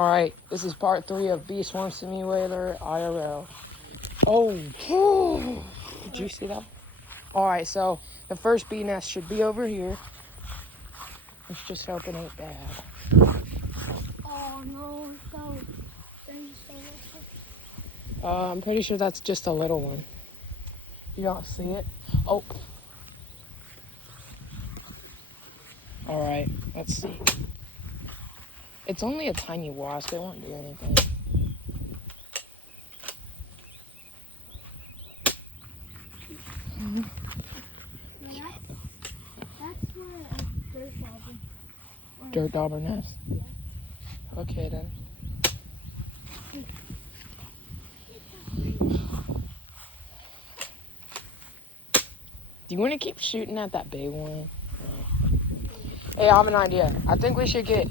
Alright, this is part 3 of Bee Swarm Simulator IRL. Oh, did you see that? Alright, so the first bee nest should be over here. Let's just hope it ain't bad. Oh no, so I'm pretty sure that's just a little one. You don't see it? Oh. Alright, let's see. It's only a tiny wasp, it won't do anything. that's where a dirt dauber. Dirt dauber nest? Yeah. Okay then. Do you want to keep shooting at that big one? Hey, I have an idea. I think we should get...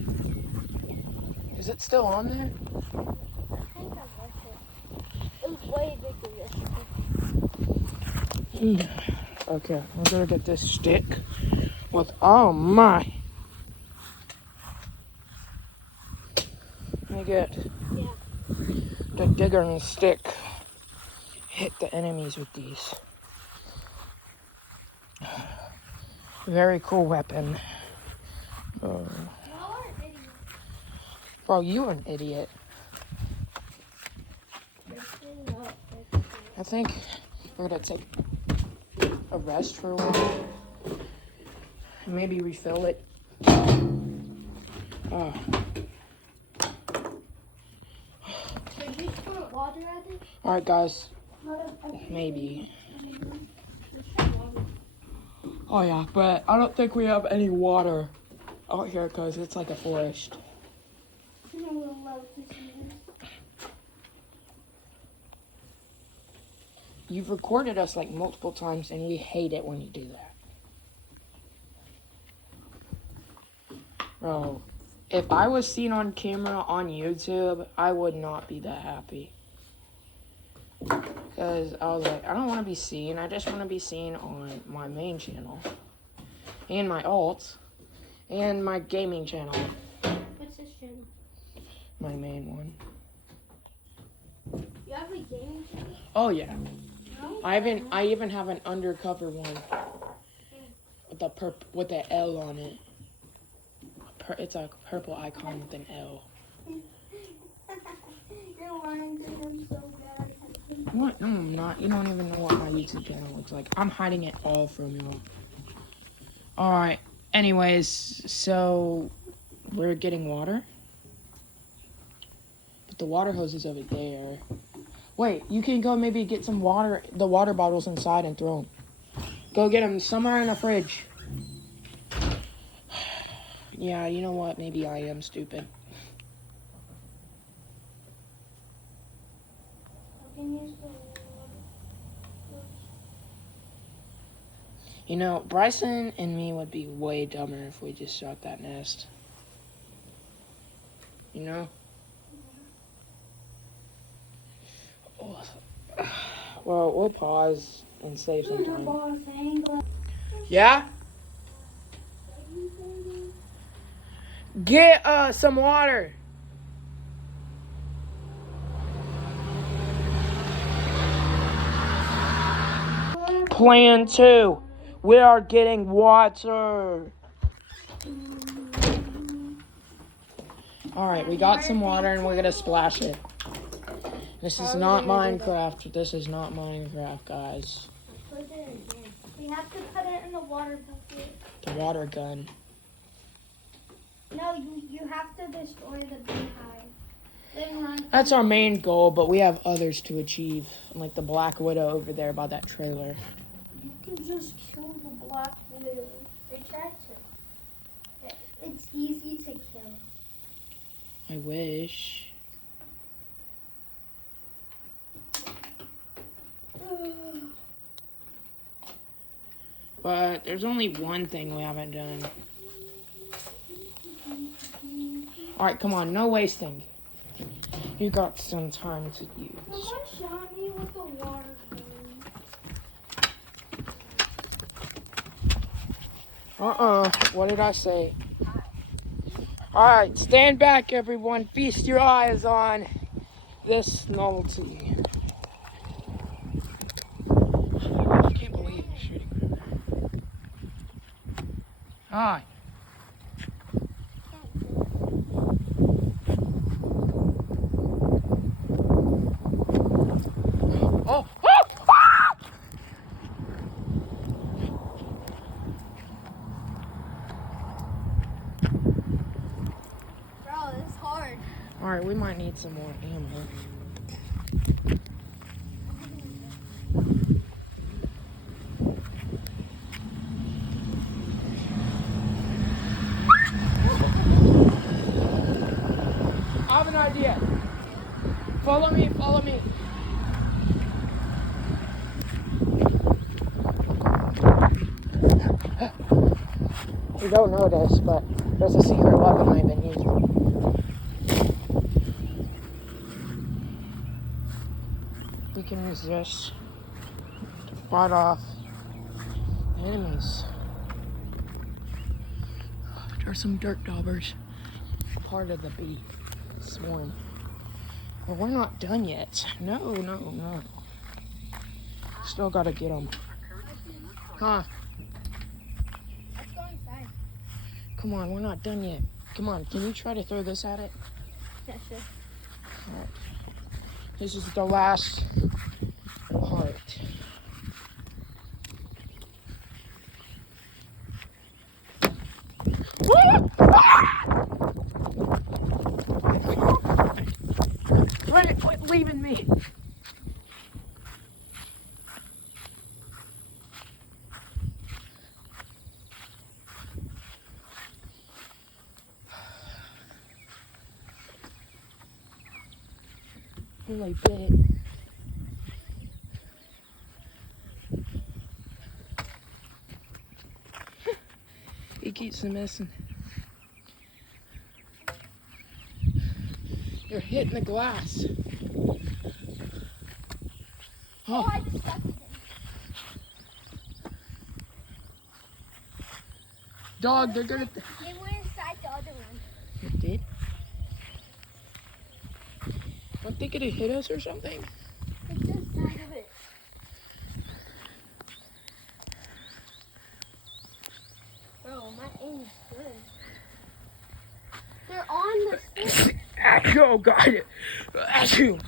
Is it still on there? I think I left it. It was way bigger yesterday. Okay, I'm gonna get this stick with... Oh my! Let me get the digger and the stick. Hit the enemies with these. Very cool weapon. Bro, you an idiot. I think we're gonna take a rest for a while. Maybe refill it. Oh. Did you put water at it? Alright guys, maybe. Oh yeah, but I don't think we have any water out here because it's like a forest. You've recorded us like multiple times and we hate it when you do that. Bro, if I was seen on camera on YouTube, I would not be that happy. Because I was like, I don't want to be seen. I just want to be seen on my main channel. And my alt. And my gaming channel. What's this channel? My main one. You have a gaming channel? Oh yeah. No? I even have an undercover one. With the L on it. It's a purple icon with an L. You're lying to him so bad. What? No, I'm not. You don't even know what my YouTube channel looks like. I'm hiding it all from you. Alright. Anyways, so we're getting water. But the water hose is over there. Wait, you can go maybe get some water, the water bottles inside and throw them. Go get them somewhere in the fridge. Yeah, you know what? Maybe I am stupid. You know, Bryson and me would be way dumber if we just shot that nest. You know? Well, we'll pause and save some time. Yeah? Get some water. Plan 2. We are getting water. Alright, we got some water and we're gonna splash it. This is not Minecraft. This is not Minecraft, guys. Put it in here. We have to put it in the water bucket. The water gun. No, you have to destroy the beehive. Then run. That's our main goal, but we have others to achieve. Like the Black Widow over there by that trailer. You can just kill the Black Widow. They tried to. It's easy to kill. I wish. But there's only one thing we haven't done. Alright, come on, no wasting. You got some time to use. Someone shot me with the water balloon. What did I say? Alright, stand back, everyone. Feast your eyes on this novelty. I can't believe you're shooting. Alright. Oh! Bro, this is hard. Alright, we might need some more ammo. I have an idea. Follow me, follow me. You don't know this, but there's a secret weapon I've been using. We can use this to fight off enemies. There's some dirt daubers, part of the bee swarm. Well, we're not done yet. No. Still gotta get them. Huh? Let's go inside. Come on, we're not done yet. Come on, can you try to throw this at it? Yeah, sure. Alright. This is the last part. Quit leaving me. Really big. He keeps missing. You're hitting the glass. Oh, Oh, I just stuck it. dog, they're gonna. They went inside the other one. It did? Don't think it'd hit us or something? It's just side of it. Bro, my aim is good. They're on the stick. Oh, got it. Achoo.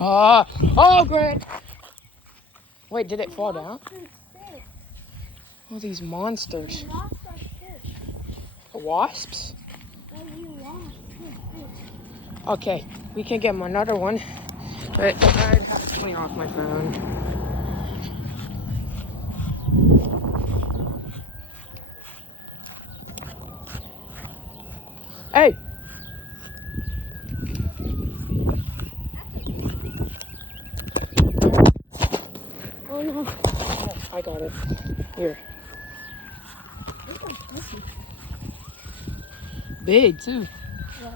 Oh, Grant. Wait, did it fall down? Oh, these monsters. We lost our stick. Wasps? Oh, we lost. Okay, we can get another one. But I have to clean off my phone. Hey! Oh no. Oh, I got it. Here. Big, too. Yeah.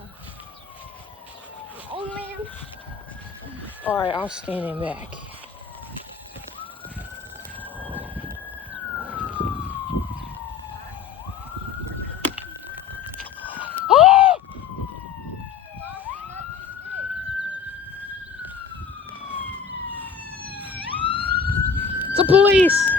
Oh man. Alright, I'll stand him back. Oh! It's the police!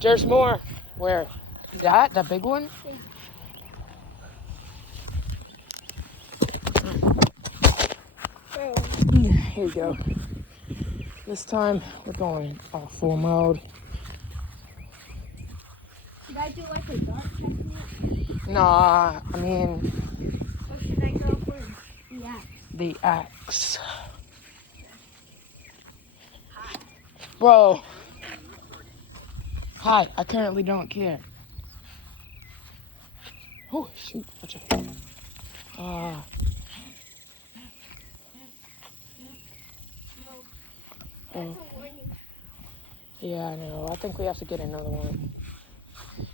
There's more. Where? That? The big one? Bro. Here you go. This time we're going full mode. Should I do like a dark technique? Nah, I mean Or should I go for the axe? the axe. Bro. Hi, I currently don't care. Oh, shoot. Watch it. Oh. Yeah, I know. I think we have to get another one.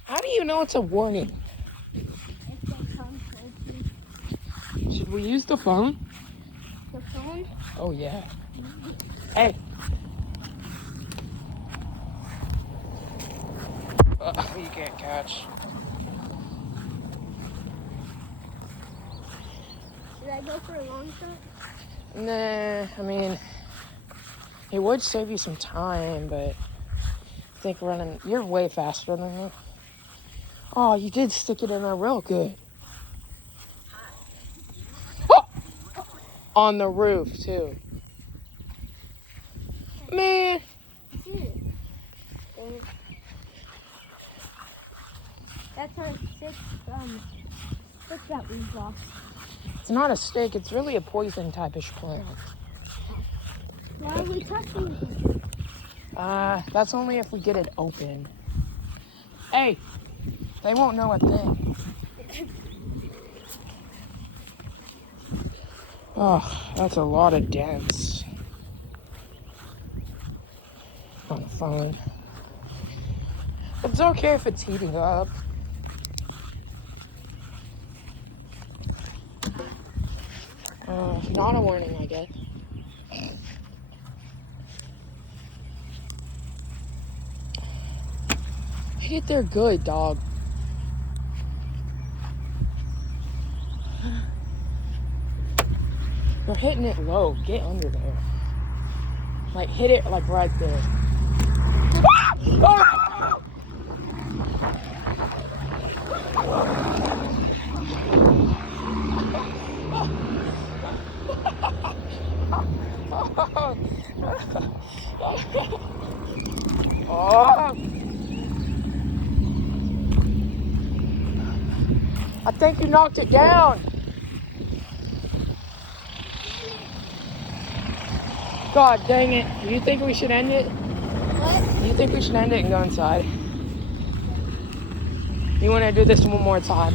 How do you know it's a warning? If they come for Should we use the phone? The phone? Oh, yeah. Hey. You can't catch. Should I go for a long shot? Nah, I mean, it would save you some time, but I think you're way faster than me. Oh, you did stick it in there real good. Oh! On the roof, too. Man. That's our sixth stick that we've lost. It's not a stick, it's really a poison type-ish plant. Why are we touching it? That's only if we get it open. Hey, they won't know a thing. Oh, that's a lot of dents on the phone. It's okay if it's heating up. Not a warning, I guess. Hit it there good, dog. You're hitting it low. Get under there. Like, hit it, like, right there. Oh. I think you knocked it down. God dang it. Do you think we should end it? What? Do you think we should end it and go inside? You want to do this one more time?